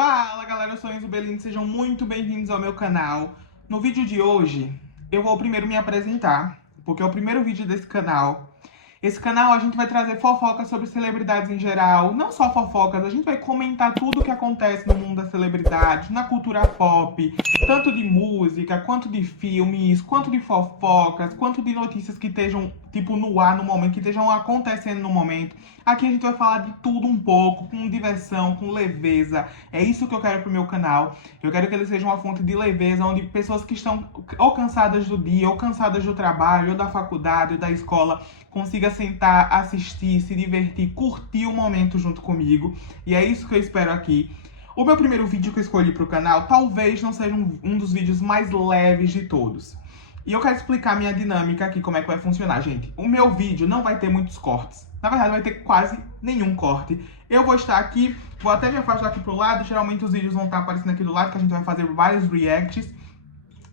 Fala galera, eu sou Enzo Bellini, sejam muito bem-vindos ao meu canal. No vídeo de hoje, eu vou primeiro me apresentar, porque é o primeiro vídeo desse canal. Esse canal a gente vai trazer fofocas sobre celebridades em geral, não só fofocas, a gente vai comentar tudo o que acontece no mundo das celebridades, na cultura pop, tanto de música, quanto de filmes, quanto de fofocas, quanto de notícias que estejam, tipo, no ar no momento, que estejam acontecendo no momento. Aqui a gente vai falar de tudo um pouco, com diversão, com leveza. É isso que eu quero pro meu canal. Eu quero que ele seja uma fonte de leveza, onde pessoas que estão ou cansadas do dia, ou cansadas do trabalho, ou da faculdade, ou da escola, consiga sentar, assistir, se divertir, curtir o momento junto comigo. E é isso que eu espero aqui. O meu primeiro vídeo que eu escolhi pro canal talvez não seja um dos vídeos mais leves de todos. E eu quero explicar minha dinâmica aqui, como é que vai funcionar, gente. O meu vídeo não vai ter muitos cortes. Na verdade, vai ter quase nenhum corte. Eu vou estar aqui, vou até me afastar aqui pro lado. Geralmente os vídeos vão estar aparecendo aqui do lado, que a gente vai fazer vários reacts.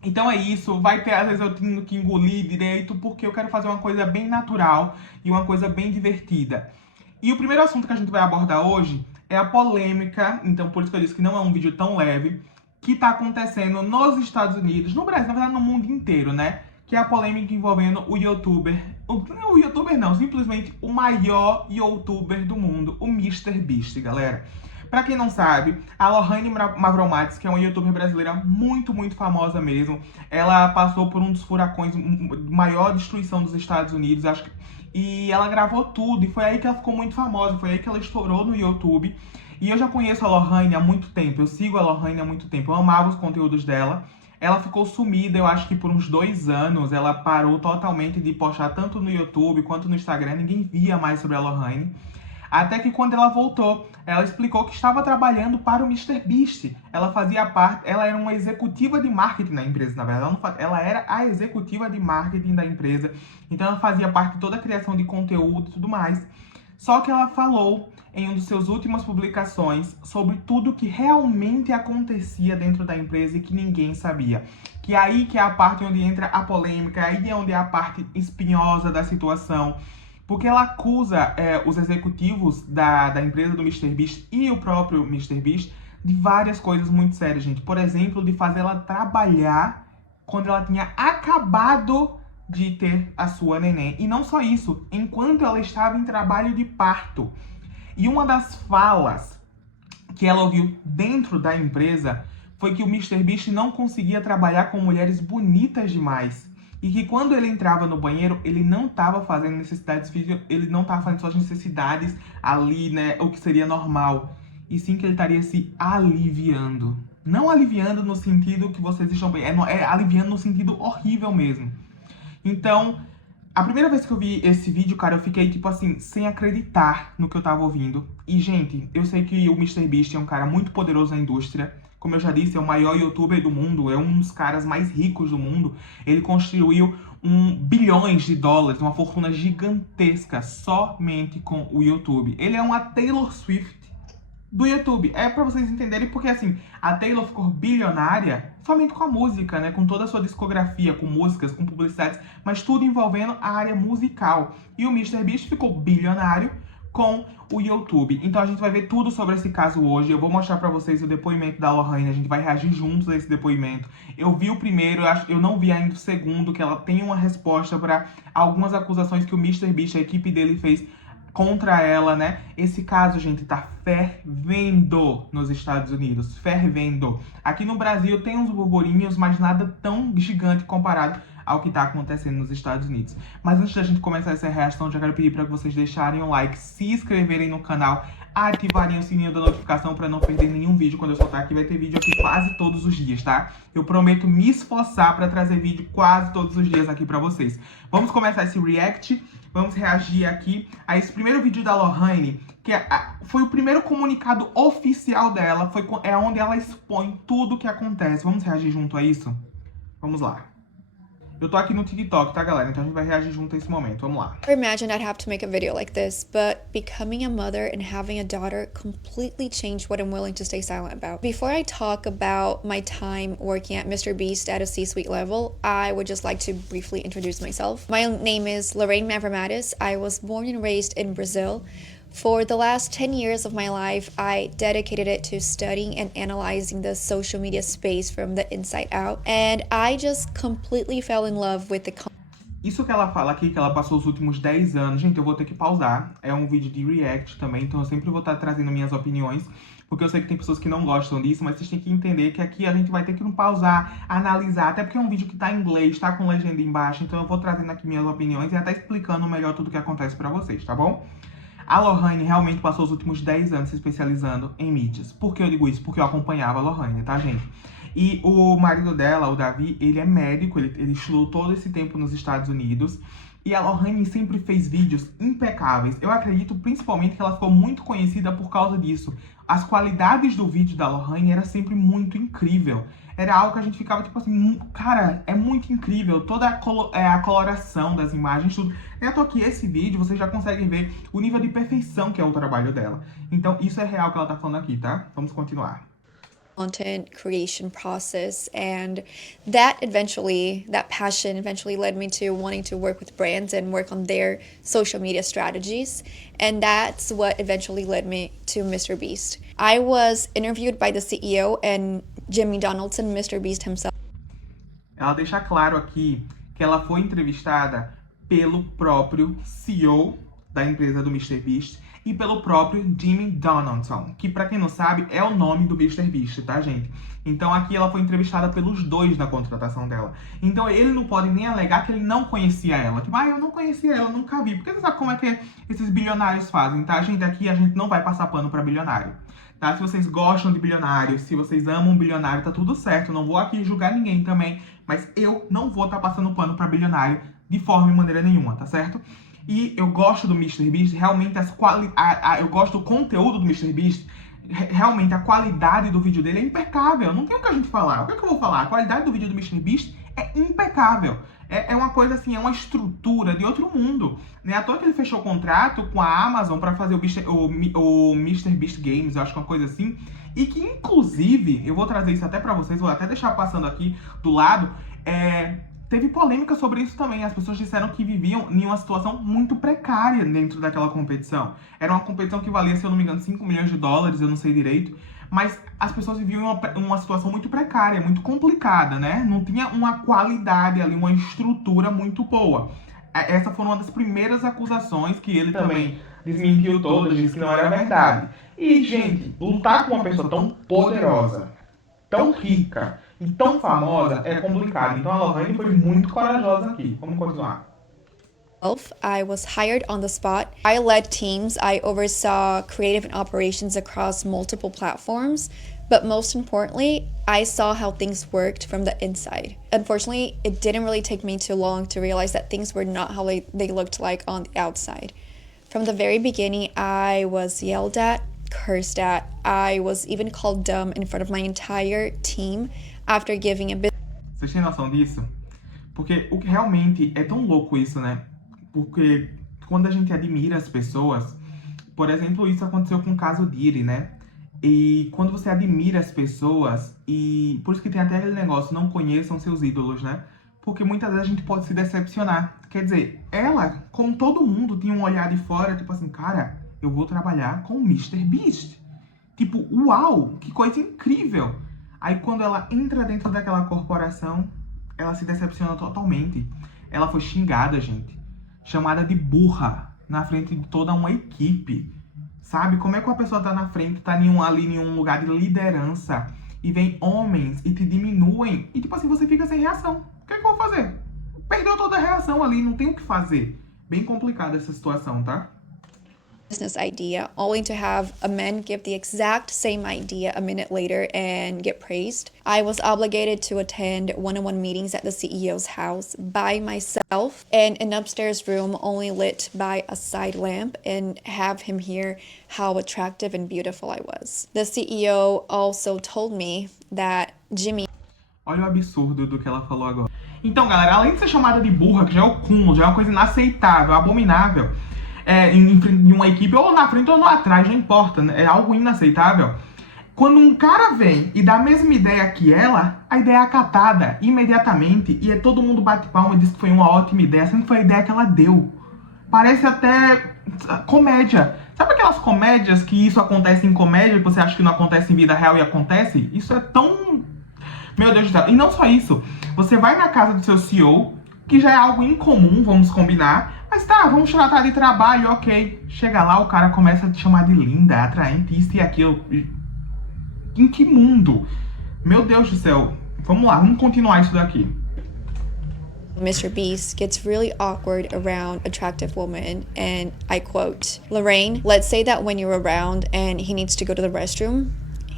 Então é isso, vai ter, às vezes eu tenho que engolir direito, porque eu quero fazer uma coisa bem natural e uma coisa bem divertida. E o primeiro assunto que a gente vai abordar hoje é a polêmica, então por isso que eu disse que não é um vídeo tão leve, que está acontecendo nos Estados Unidos, no Brasil, na verdade no mundo inteiro, né? Que é a polêmica envolvendo o youtuber, simplesmente o maior youtuber do mundo, o MrBeast, galera. Pra quem não sabe, a Lohane Mavromatis, que é uma youtuber brasileira muito, muito famosa mesmo, ela passou por um dos furacões, maior destruição dos Estados Unidos, acho que, e ela gravou tudo, e foi aí que ela ficou muito famosa, foi aí que ela estourou no YouTube. E eu já conheço a Lohane há muito tempo, eu sigo a Lohane há muito tempo, eu amava os conteúdos dela. Ela ficou sumida, eu acho que por uns 2 anos, ela parou totalmente de postar tanto no YouTube quanto no Instagram, ninguém via mais sobre a Lohane. Até que quando ela voltou, ela explicou que estava trabalhando para o MrBeast. Ela fazia parte, ela era uma executiva de marketing da empresa, na verdade. Ela era a executiva de marketing da empresa. Então ela fazia parte de toda a criação de conteúdo e tudo mais. Só que ela falou em uma de suas últimas publicações sobre tudo que realmente acontecia dentro da empresa e que ninguém sabia. Que aí que é a parte onde entra a polêmica, aí é onde é a parte espinhosa da situação. Porque ela acusa os executivos da empresa do MrBeast e o próprio MrBeast de várias coisas muito sérias, gente. Por exemplo, de fazer ela trabalhar quando ela tinha acabado de ter a sua neném. E não só isso, enquanto ela estava em trabalho de parto. E uma das falas que ela ouviu dentro da empresa foi que o MrBeast não conseguia trabalhar com mulheres bonitas demais. E que quando ele entrava no banheiro, ele não estava fazendo necessidades físicas, ele não estava fazendo suas necessidades ali, né, o que seria normal. E sim que ele estaria se aliviando. Não aliviando no sentido que vocês estão bem, é aliviando no sentido horrível mesmo. Então, a primeira vez que eu vi esse vídeo, cara, eu fiquei, tipo assim, sem acreditar no que eu tava ouvindo. E, gente, eu sei que o MrBeast é um cara muito poderoso na indústria. Como eu já disse, é o maior youtuber do mundo, é um dos caras mais ricos do mundo. Ele construiu bilhões de dólares, uma fortuna gigantesca somente com o YouTube. Ele é uma Taylor Swift do YouTube. É pra vocês entenderem, porque assim, a Taylor ficou bilionária somente com a música, né? Com toda a sua discografia, com músicas, com publicidades, mas tudo envolvendo a área musical. E o MrBeast ficou bilionário com o YouTube. Então a gente vai ver tudo sobre esse caso hoje. Eu vou mostrar pra vocês o depoimento da Lohane, a gente vai reagir juntos a esse depoimento. Eu vi o primeiro, eu não vi ainda o segundo, que ela tem uma resposta para algumas acusações que o MrBeast, a equipe dele, fez contra ela, né? Esse caso, gente, tá fervendo nos Estados Unidos, fervendo. Aqui no Brasil tem uns burburinhos, mas nada tão gigante comparado ao que tá acontecendo nos Estados Unidos. Mas antes da gente começar essa reação, já quero pedir para que vocês deixarem um like, se inscreverem no canal, ativarem o sininho da notificação para não perder nenhum vídeo quando eu soltar aqui. Vai ter vídeo aqui quase todos os dias, tá? Eu prometo me esforçar para trazer vídeo quase todos os dias aqui para vocês. Vamos começar esse react, vamos reagir aqui a esse primeiro vídeo da Lohane, que foi o primeiro comunicado oficial dela, é onde ela expõe tudo o que acontece. Vamos reagir junto a isso? Vamos lá. Eu tô aqui no TikTok, tá, galera? Então a gente vai reagir junto a esse momento. Vamos lá. I imagine I'd have to make a video like this, but becoming a mother and having a daughter completely changed what I'm willing to stay silent about. Before I talk about my time working at MrBeast at a C-suite level, I would just like to briefly introduce myself. My name is Lorraine Mavromatis. I was born and raised in Brazil. For the last 10 years of my life, I dedicated it to studying and analyzing the social media space from the inside out, and I just completely fell in love with the Isso que ela fala aqui, que ela passou os últimos 10 anos, gente, eu vou ter que pausar. É um vídeo de react também, então eu sempre vou estar trazendo minhas opiniões, porque eu sei que tem pessoas que não gostam disso, mas vocês têm que entender que aqui a gente vai ter que pausar, analisar, até porque é um vídeo que tá em inglês, tá com legenda embaixo, então eu vou trazendo aqui minhas opiniões e até explicando melhor tudo o que acontece pra vocês, tá bom? A Lohane realmente passou os últimos 10 anos se especializando em mídias. Por que eu digo isso? Porque eu acompanhava a Lohane, tá, gente? E o marido dela, o Davi, ele é médico, ele estudou todo esse tempo nos Estados Unidos. E a Lohane sempre fez vídeos impecáveis. Eu acredito principalmente que ela ficou muito conhecida por causa disso. As qualidades do vídeo da Lohane era sempre muito incrível. Era algo que a gente ficava tipo assim, cara, é muito incrível. Toda a coloração das imagens, tudo. Eu tô aqui, esse vídeo, vocês já conseguem ver o nível de perfeição que é o trabalho dela. Então, isso é real que ela tá falando aqui, tá? Vamos continuar. Content creation process, and that passion eventually led me to wanting to work with brands and work on their social media strategies, and that's what eventually led me to Mr. Beast. I was interviewed by the CEO and Jimmy Donaldson, Mr. Beast himself. Ela deixa claro aqui que ela foi entrevistada pelo próprio CEO da empresa do Mr. Beast e pelo próprio Jimmy Donaldson, que pra quem não sabe é o nome do Mr. Beast, tá, gente? Então aqui ela foi entrevistada pelos dois na contratação dela. Então ele não pode nem alegar que ele não conhecia ela. Tipo, eu não conhecia ela, nunca vi. Porque você sabe como é que esses bilionários fazem, tá? Gente, aqui a gente não vai passar pano pra bilionário. Tá? Se vocês gostam de bilionário, se vocês amam bilionário, tá tudo certo. Não vou aqui julgar ninguém também, mas eu não vou estar passando pano pra bilionário de forma e maneira nenhuma, tá certo? E eu gosto do Mr. Beast, realmente eu gosto do conteúdo do Mr. Beast, realmente a qualidade do vídeo dele é impecável, não tem o que a gente falar. O que é que eu vou falar? A qualidade do vídeo do Mr. Beast é impecável. É uma coisa assim, é uma estrutura de outro mundo. Não é à toa que ele fechou contrato com a Amazon para fazer o Mr. Beast Games, eu acho que é uma coisa assim. E que, inclusive, eu vou trazer isso até para vocês, vou até deixar passando aqui do lado, teve polêmica sobre isso também. As pessoas disseram que viviam em uma situação muito precária dentro daquela competição. Era uma competição que valia, se eu não me engano, 5 milhões de dólares, eu não sei direito. Mas as pessoas viviam em uma situação muito precária, muito complicada, né? Não tinha uma qualidade ali, uma estrutura muito boa. Essa foi uma das primeiras acusações que ele também desmentiu todas, disse que não era verdade. E, gente, lutar com uma pessoa tão poderosa, tão rica e tão famosa é complicado. Então a Lohane foi muito corajosa aqui. Vamos continuar. I was hired on the spot. I led teams. I oversaw creative and operations across multiple platforms. But most importantly, I saw how things worked from the inside. Unfortunately, it didn't really take me too long to realize that things were not how they looked like on the outside. From the very beginning, I was yelled at, cursed at. I was even called dumb in front of my entire team after giving a bit. Vocês têm noção disso? Porque o que realmente é tão louco isso, né? Porque quando a gente admira as pessoas, por exemplo, isso aconteceu com o caso Diddy, né? E quando você admira as pessoas, e por isso que tem até aquele negócio, não conheçam seus ídolos, né? Porque muitas vezes a gente pode se decepcionar. Quer dizer, ela, como todo mundo, tinha um olhar de fora, tipo assim, cara, eu vou trabalhar com o Mr. Beast. Tipo, uau, que coisa incrível. Aí quando ela entra dentro daquela corporação, ela se decepciona totalmente. Ela foi xingada, gente. Chamada de burra na frente de toda uma equipe. Sabe? Como é que uma pessoa tá na frente, tá ali em um lugar de liderança e vem homens e te diminuem e tipo assim, você fica sem reação. O que é que eu vou fazer? Perdeu toda a reação ali, não tem o que fazer. Bem complicada essa situação, tá? Business idea, only to have a man give the exact same idea a minute later and get praised. I was obligated to attend one-on-one meetings at the CEO's house by myself in an upstairs room only lit by a side lamp and have him hear how attractive and beautiful I was. The CEO also told me that Jimmy... Olha o absurdo do que ela falou agora. Então, galera, além de ser chamada de burra, que já é o cúmulo, já é uma coisa inaceitável, abominável, em uma equipe, ou na frente ou lá atrás, não importa, né? É algo inaceitável. Quando um cara vem e dá a mesma ideia que ela, a ideia é acatada imediatamente e todo mundo bate palma e diz que foi uma ótima ideia, sendo que foi a ideia que ela deu. Parece até comédia. Sabe aquelas comédias que isso acontece em comédia, que você acha que não acontece em vida real e acontece? Isso é tão... Meu Deus do céu. E não só isso. Você vai na casa do seu CEO, que já é algo incomum, vamos combinar. Mas tá, vamos tratar de trabalho, ok. Chega lá, o cara começa a te chamar de linda, atraente, isso e aquilo. Em que mundo? Meu Deus do céu. Vamos lá, vamos continuar isso daqui. Mr. Beast gets really awkward around attractive women, and I quote, Lorraine, let's say that when you're around and he needs to go to the restroom,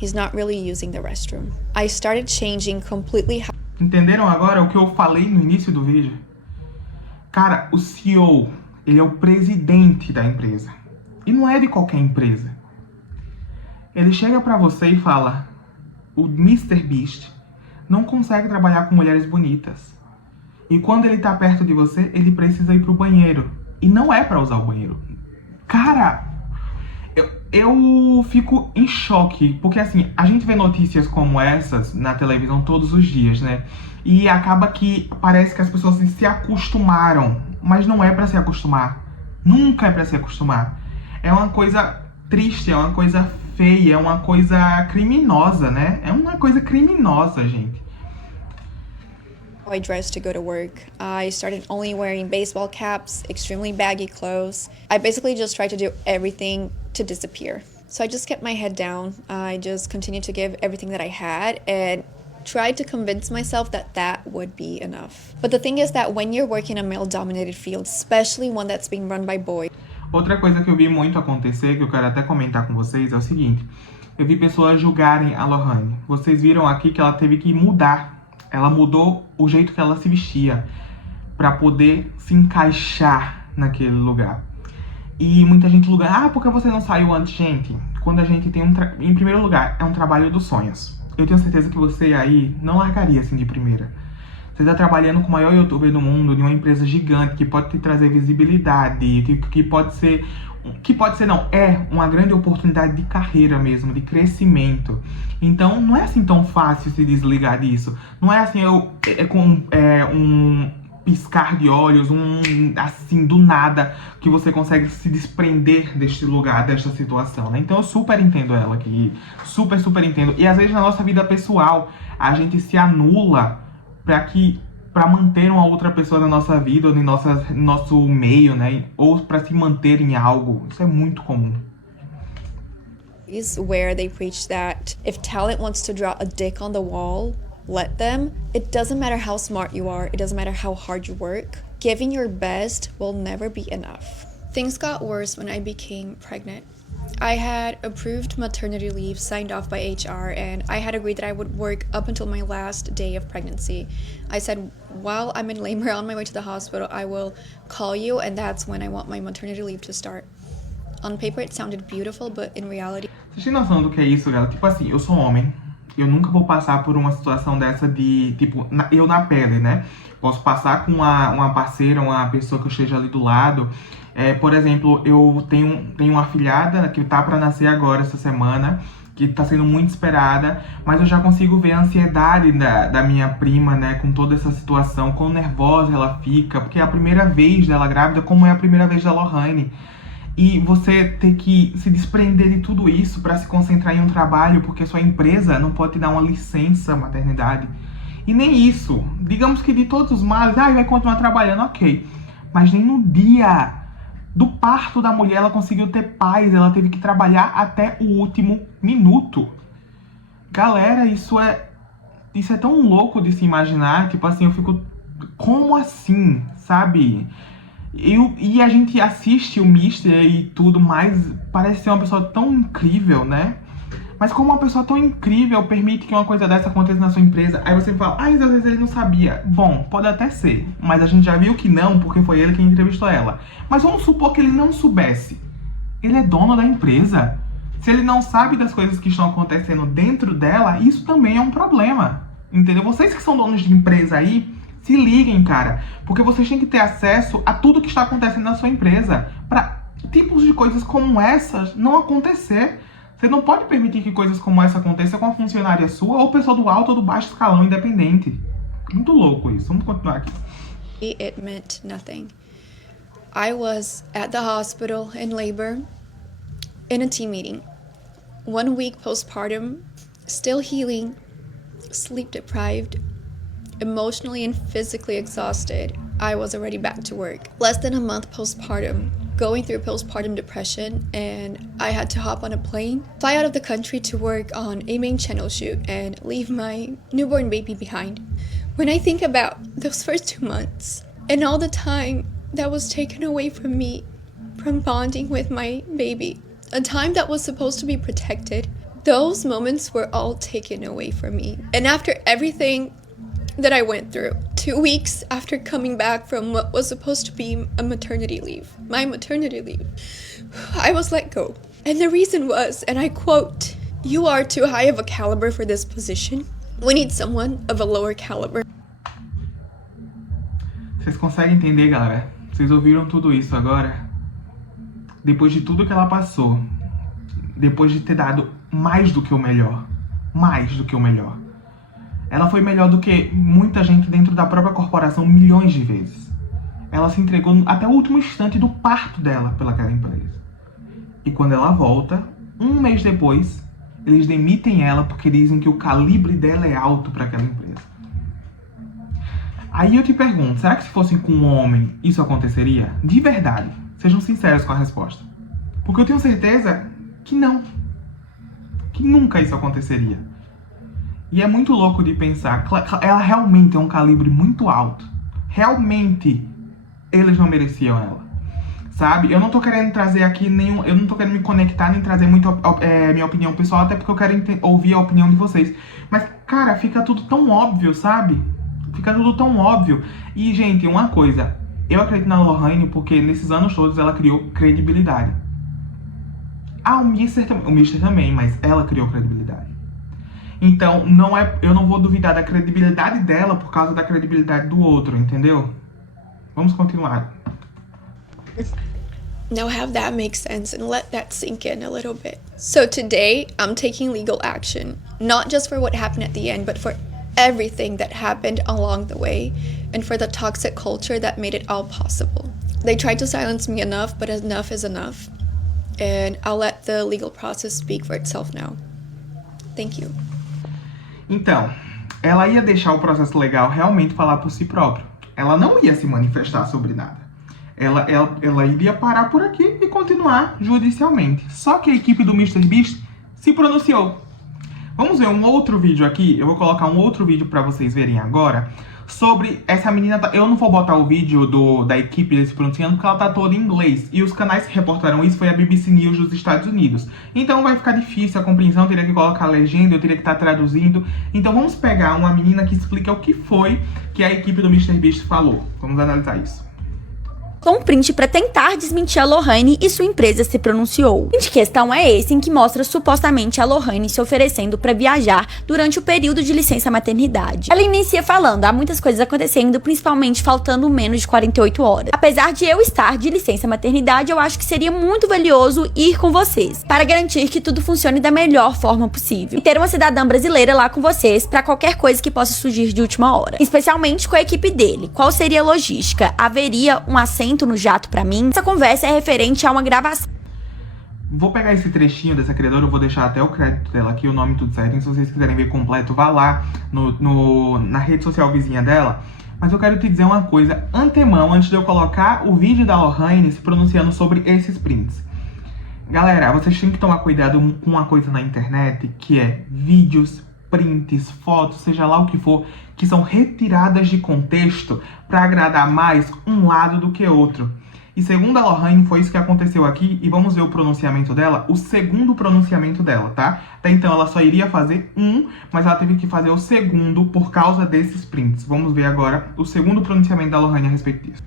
he's not really using the restroom. I started changing completely how... Entenderam agora o que eu falei no início do vídeo? Cara, o CEO, ele é o presidente da empresa. E não é de qualquer empresa. Ele chega pra você e fala, o Mr. Beast não consegue trabalhar com mulheres bonitas. E quando ele tá perto de você, ele precisa ir pro banheiro. E não é pra usar o banheiro. Cara, eu fico em choque. Porque assim, a gente vê notícias como essas na televisão todos os dias, né? E acaba que parece que as pessoas se acostumaram. Mas não é pra se acostumar. Nunca é pra se acostumar. É uma coisa triste, é uma coisa feia, é uma coisa criminosa, né? É uma coisa criminosa, gente. I dressed to go to work. I started only wearing baseball caps, extremely baggy clothes. I basically just tried to do everything to disappear. So I just kept my head down. I just continued to give everything that I had and tried to convince myself that that would be enough. But the thing is that when you're working in a male-dominated field, especially one that's being run by boys... Outra coisa que eu vi muito acontecer, que eu quero até comentar com vocês, é o seguinte. Eu vi pessoas julgarem a Lohane. Vocês viram aqui que ela teve que mudar. Ela mudou o jeito que ela se vestia para poder se encaixar naquele lugar. E muita gente julga, porque você não saiu antes, gente. Quando a gente tem em primeiro lugar, é um trabalho dos sonhos. Eu tenho certeza que você aí não largaria assim de primeira. Você está trabalhando com o maior youtuber do mundo, de uma empresa gigante, que pode te trazer visibilidade, é uma grande oportunidade de carreira mesmo, de crescimento. Então, não é assim tão fácil se desligar disso. Não é assim, um piscar de olhos, assim, do nada, que você consegue se desprender deste lugar, desta situação, né? Então, eu super entendo ela aqui, super entendo. E às vezes na nossa vida pessoal, a gente se anula para manter uma outra pessoa na nossa vida ou no nosso meio, né? Ou para se manter em algo. Isso é muito comum. Where they preach that if talent wants to draw a dick on the wall, let them. It doesn't matter how smart you are, it doesn't matter how hard you work. Giving your best will never be enough. Things got worse when I became pregnant. I had approved maternity leave signed off by HR, and I had agreed that I would work up until my last day of pregnancy. I said, while I'm in labor on my way to the hospital, I will call you, and that's when I want my maternity leave to start. On paper, it sounded beautiful, but in reality... Vocês têm noção do que é isso, galera? Tipo assim, eu sou homem, eu nunca vou passar por uma situação dessa de, tipo, eu na pele, né? Posso passar com uma parceira, uma pessoa que eu esteja ali do lado. Por exemplo, eu tenho uma afilhada que tá pra nascer agora, essa semana, que tá sendo muito esperada, mas eu já consigo ver a ansiedade da minha prima, né, com toda essa situação, quão nervosa ela fica, porque é a primeira vez dela grávida, como é a primeira vez da Lohane. E você ter que se desprender de tudo isso para se concentrar em um trabalho, porque sua empresa não pode te dar uma licença maternidade. E nem isso. Digamos que de todos os males, vai continuar trabalhando, ok. Mas nem no dia do parto da mulher ela conseguiu ter paz, ela teve que trabalhar até o último minuto. Galera, isso é tão louco de se imaginar, tipo assim, eu fico, como assim, sabe? E a gente assiste o Mister e tudo mais, parece ser uma pessoa tão incrível, né? Mas como uma pessoa tão incrível permite que uma coisa dessa aconteça na sua empresa? Aí você fala, às vezes ele não sabia. Bom, pode até ser, mas a gente já viu que não, porque foi ele quem entrevistou ela. Mas vamos supor que ele não soubesse. Ele é dono da empresa. Se ele não sabe das coisas que estão acontecendo dentro dela, isso também é um problema. Entendeu? Vocês que são donos de empresa aí, se liguem, cara. Porque vocês têm que ter acesso a tudo que está acontecendo na sua empresa. Para tipos de coisas como essas não acontecer. Você não pode permitir que coisas como essa aconteçam com a funcionária sua ou pessoa do alto ou do baixo escalão independente. Muito louco isso. Vamos continuar aqui. It meant nothing. I was at the hospital in labor. in a team meeting. 1 week postpartum, still healing, sleep deprived, emotionally and physically exhausted. I was already back to work. Less than a month postpartum, going through postpartum depression, and I had to hop on a plane, fly out of the country to work on a main channel shoot and leave my newborn baby behind. When I think about those first 2 months and all the time that was taken away from me from bonding with my baby, a time that was supposed to be protected, those moments were all taken away from me. And after everything that I went through, 2 weeks after coming back from what was supposed to be a maternity leave, my maternity leave, I was let go. And the reason was, and I quote, "You are too high of a caliber for this position. We need someone of a lower caliber." Vocês conseguem entender, galera? Vocês ouviram tudo isso agora? Depois de tudo que ela passou, depois de ter dado mais do que o melhor, ela foi melhor do que muita gente dentro da própria corporação milhões de vezes. Ela se entregou até o último instante do parto dela pelaquela empresa. E quando ela volta, 1 mês depois, eles demitem ela porque dizem que o calibre dela é alto para aquela empresa. Aí eu te pergunto, será que se fosse com um homem isso aconteceria? De verdade, sejam sinceros com a resposta. Porque eu tenho certeza que não. Que nunca isso aconteceria. E é muito louco de pensar, ela realmente é um calibre muito alto. Realmente, eles não mereciam ela. Sabe? Eu não tô querendo trazer aqui eu não tô querendo me conectar nem trazer muito minha opinião pessoal, até porque eu quero ouvir a opinião de vocês. Mas, cara, fica tudo tão óbvio, sabe? Fica tudo tão óbvio. E, gente, uma coisa, eu acredito na Lohane porque nesses anos todos ela criou credibilidade. O Mister também, mas ela criou credibilidade. Então, eu não vou duvidar da credibilidade dela por causa da credibilidade do outro, entendeu? Vamos continuar. Now have that make sense and let that sink in a little bit. So today, I'm taking legal action, not just for what happened at the end, but for everything that happened along the way and for the toxic culture that made it all possible. They tried to silence me enough, but enough is enough. And I'll let the legal process speak for itself now. Thank you. Então, ela ia deixar o processo legal realmente falar por si próprio. Ela não ia se manifestar sobre nada. Ela iria parar por aqui e continuar judicialmente. Só que a equipe do MrBeast se pronunciou. Vamos ver um outro vídeo aqui. Eu vou colocar um outro vídeo para vocês verem agora. Sobre essa menina. Eu não vou botar o vídeo da equipe se pronunciando porque ela tá toda em inglês. E os canais que reportaram isso foi a BBC News dos Estados Unidos. Então vai ficar difícil a compreensão, eu teria que colocar a legenda, eu teria que estar traduzindo. Então vamos pegar uma menina que explica o que foi que a equipe do MrBeast falou. Vamos analisar isso. Com um print para tentar desmentir a Lohane e sua empresa se pronunciou. O print questão é esse em que mostra supostamente a Lohane se oferecendo para viajar durante o período de licença maternidade. Ela inicia falando, há muitas coisas acontecendo, principalmente faltando menos de 48 horas. Apesar de eu estar de licença maternidade, eu acho que seria muito valioso ir com vocês, para garantir que tudo funcione da melhor forma possível. E ter uma cidadã brasileira lá com vocês para qualquer coisa que possa surgir de última hora. Especialmente com a equipe dele. Qual seria a logística? Haveria um assento no jato pra mim? Essa conversa é referente a uma gravação. Vou pegar esse trechinho dessa criadora, eu vou deixar até o crédito dela aqui, o nome tudo certo. Se vocês quiserem ver completo, vá lá na rede social vizinha dela. Mas eu quero te dizer uma coisa, antemão, antes de eu colocar o vídeo da Lohane se pronunciando sobre esses prints. Galera, vocês têm que tomar cuidado com uma coisa na internet, que é vídeos, prints, fotos, seja lá o que for, que são retiradas de contexto para agradar mais um lado do que outro. E segundo a Lohane, foi isso que aconteceu aqui, e vamos ver o pronunciamento dela, o segundo pronunciamento dela, tá? Até então ela só iria fazer mas ela teve que fazer o segundo por causa desses prints. Vamos ver agora o segundo pronunciamento da Lohane a respeito disso.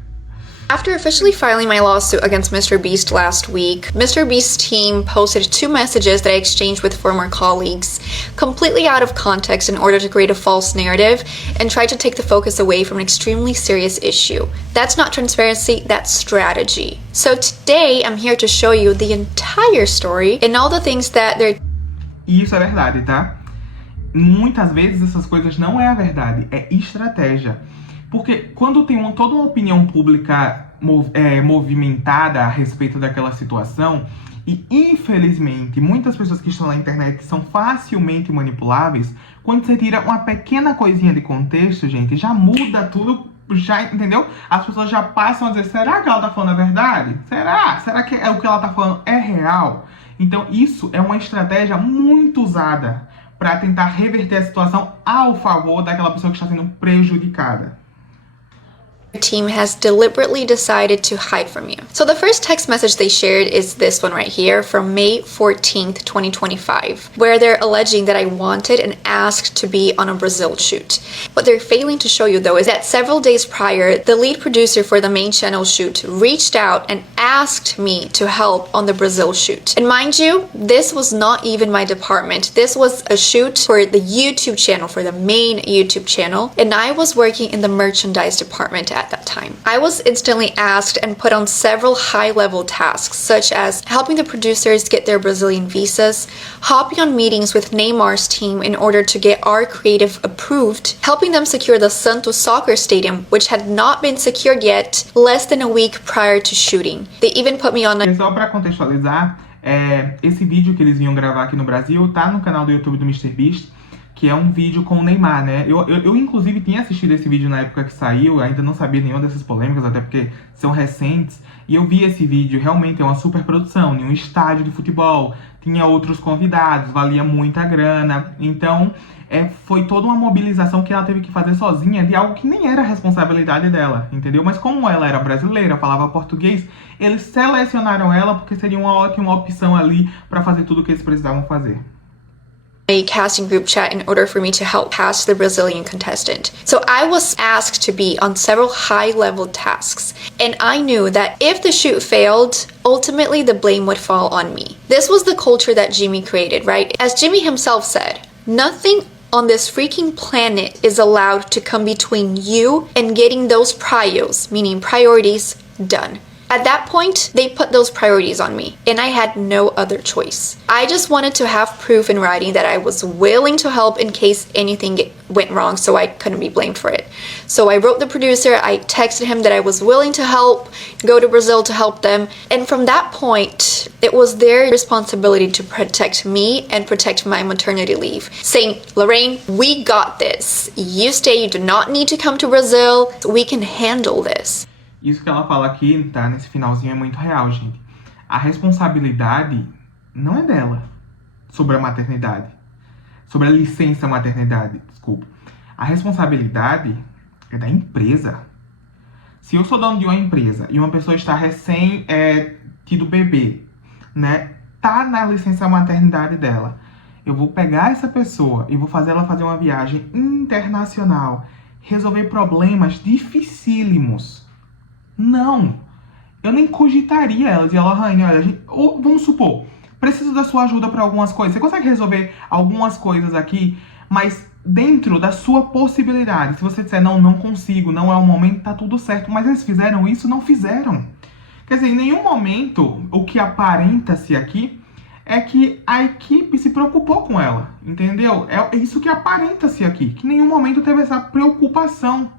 After officially filing my lawsuit against MrBeast last week, MrBeast's team posted 2 messages that I exchanged with former colleagues, completely out of context in order to create a false narrative and try to take the focus away from an extremely serious issue. That's not transparency, that's strategy. So today, I'm here to show you the entire story and all the things that they're... E isso é verdade, tá? Muitas vezes essas coisas não é a verdade, é estratégia. Porque quando tem toda uma opinião pública movimentada a respeito daquela situação, E, infelizmente, muitas pessoas que estão na internet são facilmente manipuláveis. Quando você tira uma pequena coisinha de contexto, gente, já muda tudo, já, entendeu? As pessoas já passam a dizer, será que ela tá falando a verdade? Será? Será que o que ela tá falando é real? Então, isso é uma estratégia muito usada para tentar reverter a situação ao favor daquela pessoa que está sendo prejudicada. Your team has deliberately decided to hide from you. So the first text message they shared is this one right here from May 14th, 2025, where they're alleging that I wanted and asked to be on a Brazil shoot. What they're failing to show you though is that several days prior, the lead producer for the main channel shoot reached out and asked me to help on the Brazil shoot. And mind you, this was not even my department. This was a shoot for the YouTube channel, for the main YouTube channel, and I was working in the merchandise department at that time. I was instantly asked and put on several high-level tasks, such as helping the producers get their Brazilian visas, hopping on meetings with Neymar's team in order to get our creative approved, helping them secure the Santos soccer stadium, which had not been secured yet, less than a week prior to shooting. They even put me on a... Só para contextualizar, esse vídeo que eles iam gravar aqui no Brasil tá no canal do YouTube do MrBeast, que é um vídeo com o Neymar, né? Eu inclusive, tinha assistido esse vídeo na época que saiu, ainda não sabia nenhuma dessas polêmicas, até porque são recentes, e eu vi esse vídeo, realmente é uma super produção, em um estádio de futebol, tinha outros convidados, valia muita grana, então foi toda uma mobilização que ela teve que fazer sozinha de algo que nem era responsabilidade dela, entendeu? Mas como ela era brasileira, falava português, eles selecionaram ela porque seria uma ótima opção ali para fazer tudo o que eles precisavam fazer. A casting group chat in order for me to help cast the Brazilian contestant. So I was asked to be on several high-level tasks, and I knew that if the shoot failed, ultimately the blame would fall on me. This was the culture that Jimmy created, right? As Jimmy himself said, nothing on this freaking planet is allowed to come between you and getting those prios, meaning priorities, done. At that point, they put those priorities on me, and I had no other choice. I just wanted to have proof in writing that I was willing to help in case anything went wrong, so I couldn't be blamed for it. So I wrote the producer, I texted him that I was willing to help, go to Brazil to help them, and from that point, it was their responsibility to protect me and protect my maternity leave, saying, Lorraine, we got this. You stay, you do not need to come to Brazil, we can handle this. Isso que ela fala aqui, tá, nesse finalzinho, é muito real, gente. A responsabilidade não é dela sobre a maternidade. Sobre a licença maternidade, desculpa. A responsabilidade é da empresa. Se eu sou dono de uma empresa e uma pessoa está recém tido bebê, né, tá na licença maternidade dela, eu vou pegar essa pessoa e vou fazer ela fazer uma viagem internacional, resolver problemas dificílimos. Não, eu nem cogitaria ela, dizia, Lohane, olha, ou vamos supor, preciso da sua ajuda para algumas coisas. Você consegue resolver algumas coisas aqui, mas dentro da sua possibilidade. Se você disser, não consigo, não é o momento, tá tudo certo. Mas eles fizeram isso? Não fizeram. Quer dizer, em nenhum momento, o que aparenta-se aqui é que a equipe se preocupou com ela, entendeu? É isso que aparenta-se aqui, que em nenhum momento teve essa preocupação.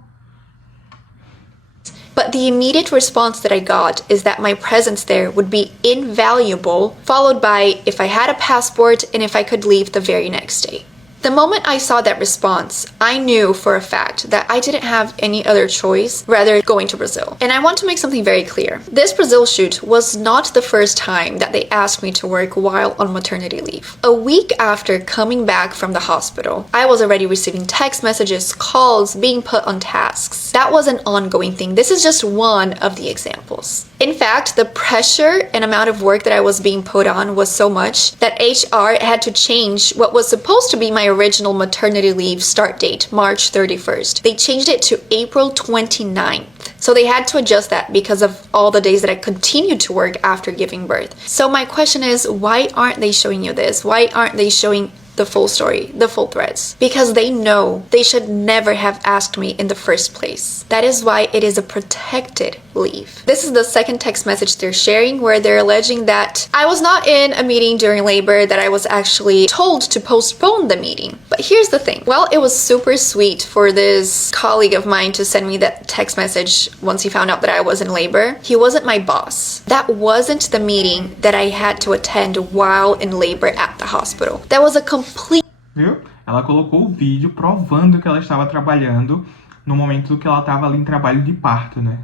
But the immediate response that I got is that my presence there would be invaluable, followed by if I had a passport and if I could leave the very next day. The moment I saw that response, I knew for a fact that I didn't have any other choice rather going to Brazil. And I want to make something very clear. This Brazil shoot was not the first time that they asked me to work while on maternity leave. A week after coming back from the hospital, I was already receiving text messages, calls, being put on tasks. That was an ongoing thing. This is just one of the examples. In fact, the pressure and amount of work that I was being put on was so much that HR had to change what was supposed to be my original maternity leave start date, March 31st. They changed it to April 29th. So they had to adjust that because of all the days that I continued to work after giving birth. So my question is, why aren't they showing you this? Why aren't they showing the full story, the full threads, because they know they should never have asked me in the first place. That is why it is a protected leave. This is the second text message they're sharing where they're alleging that I was not in a meeting during labor, that I was actually told to postpone the meeting. But here's the thing. Well, it was super sweet for this colleague of mine to send me that text message once he found out that I was in labor. He wasn't my boss. That wasn't the meeting that I had to attend while in labor at the hospital. That was a complete... Viu? Ela colocou o vídeo provando que ela estava trabalhando no momento que ela estava ali em trabalho de parto, né?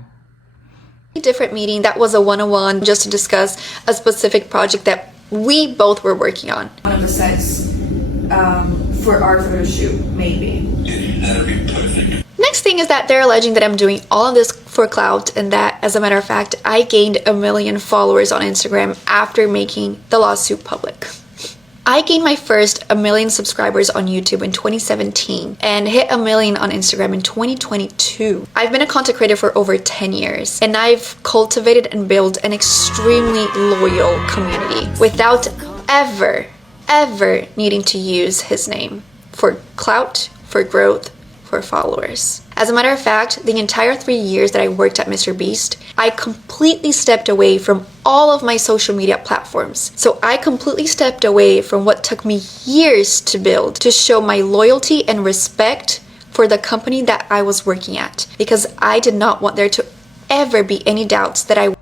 different meeting that was a one-on-one just to discuss a specific project that we both were working on. One of the sets for our photo shoot, maybe. Yeah, that'd be perfect. Next thing is that they're alleging that I'm doing all of this for clout and that, as a matter of fact, I gained 1 million followers on Instagram after making the lawsuit public. I gained my first 1 million subscribers on YouTube in 2017 and hit 1 million on Instagram in 2022. I've been a content creator for over 10 years and I've cultivated and built an extremely loyal community without ever needing to use his name for clout, for growth, for followers. As a matter of fact, the entire 3 years that I worked at MrBeast, I completely stepped away from all of my social media platforms. So I completely stepped away from what took me years to build to show my loyalty and respect for the company that I was working at, because I did not want there to ever be any doubts that I...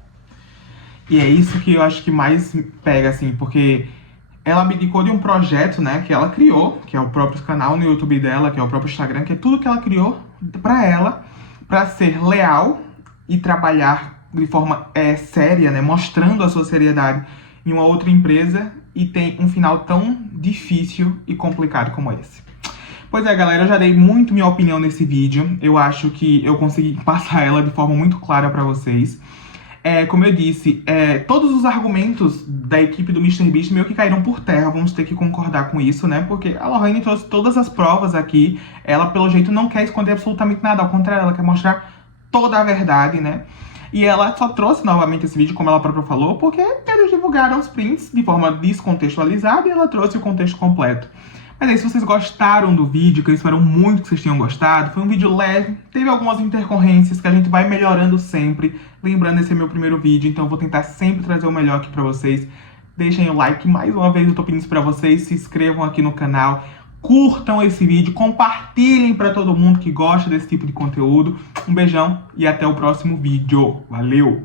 E é isso que eu acho que mais pega, assim, porque ela abdicou de um projeto, né, que ela criou, que é o próprio canal no YouTube dela, que é o próprio Instagram, que é tudo que ela criou pra ela, pra ser leal e trabalhar de forma séria, né, mostrando a sua seriedade em uma outra empresa, e tem um final tão difícil e complicado como esse. Pois é, galera, eu já dei muito minha opinião nesse vídeo. Eu acho que eu consegui passar ela de forma muito clara pra vocês. Como eu disse, todos os argumentos da equipe do MrBeast meio que caíram por terra, vamos ter que concordar com isso, né? Porque a Lohane trouxe todas as provas aqui, ela pelo jeito não quer esconder absolutamente nada, ao contrário, ela quer mostrar toda a verdade, né? E ela só trouxe novamente esse vídeo, como ela própria falou, porque eles divulgaram os prints de forma descontextualizada e ela trouxe o contexto completo. Mas aí, se vocês gostaram do vídeo, que eu espero muito que vocês tenham gostado, foi um vídeo leve, teve algumas intercorrências que a gente vai melhorando sempre. Lembrando, esse é meu primeiro vídeo, então eu vou tentar sempre trazer o melhor aqui pra vocês. Deixem o like, mais uma vez eu tô pedindo isso pra vocês, se inscrevam aqui no canal, curtam esse vídeo, compartilhem pra todo mundo que gosta desse tipo de conteúdo. Um beijão e até o próximo vídeo. Valeu!